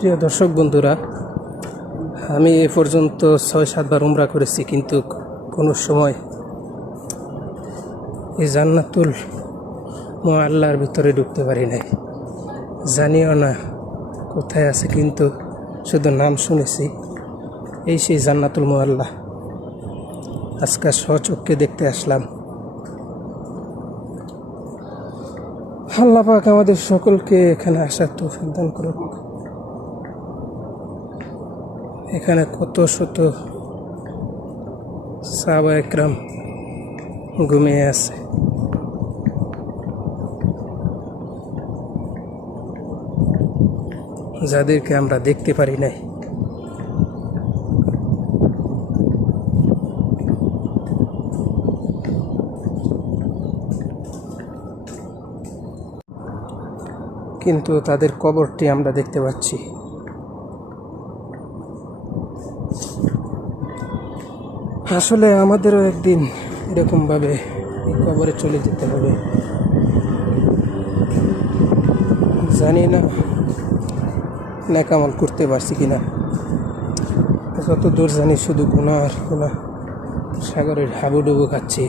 প্রিয় দর্শক বন্ধুরা, আমি এ পর্যন্ত ৬-৭ বার উমরা করেছি, কিন্তু কোনো সময় এই জান্নাতুল মুআল্লার ভিতরে ঢুকতে পারি নাই। জানিও না কোথায় আছে, কিন্তু শুধু নাম শুনেছি। এই সেই জান্নাতুল মুআল্লা, আজকে স্বচক্ষে দেখতে আসলাম। আল্লাহ পাক আমাদের সকলকে এখানে আসার তৌফিক দান করুক। এখানে কত শত সাহাবা একরাম ঘুমিয়ে আছে। যাদেরকে আমরা দেখতে পারি নাই। কিন্তু তাদের কবরটি আমরা দেখতে পাচ্ছি। আসলে আমাদেরও একদিন এরকমভাবে কবরে চলে যেতে হবে। জানি না নেক আমল করতে পারছি কিনা। যত দূর জানি শুধু গুনাহ আর গুনাহ, সাগরের হাবুডুবু খাচ্ছি।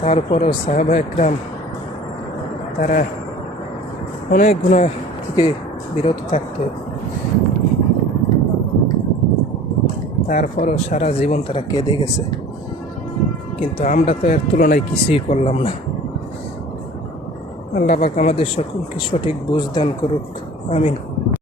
তারপরও সাহাবা একরাম তারা অনেক গুনাহ থেকে বিরত থাকত, তারপরও সারা জীবন তারা কেঁদে গেছে। কিন্তু আমরা তো এর তুলনায় কিছুই করলাম না। আল্লাহ পাক আমাদের সকলকে সঠিক বুঝ দান করুক। আমিন।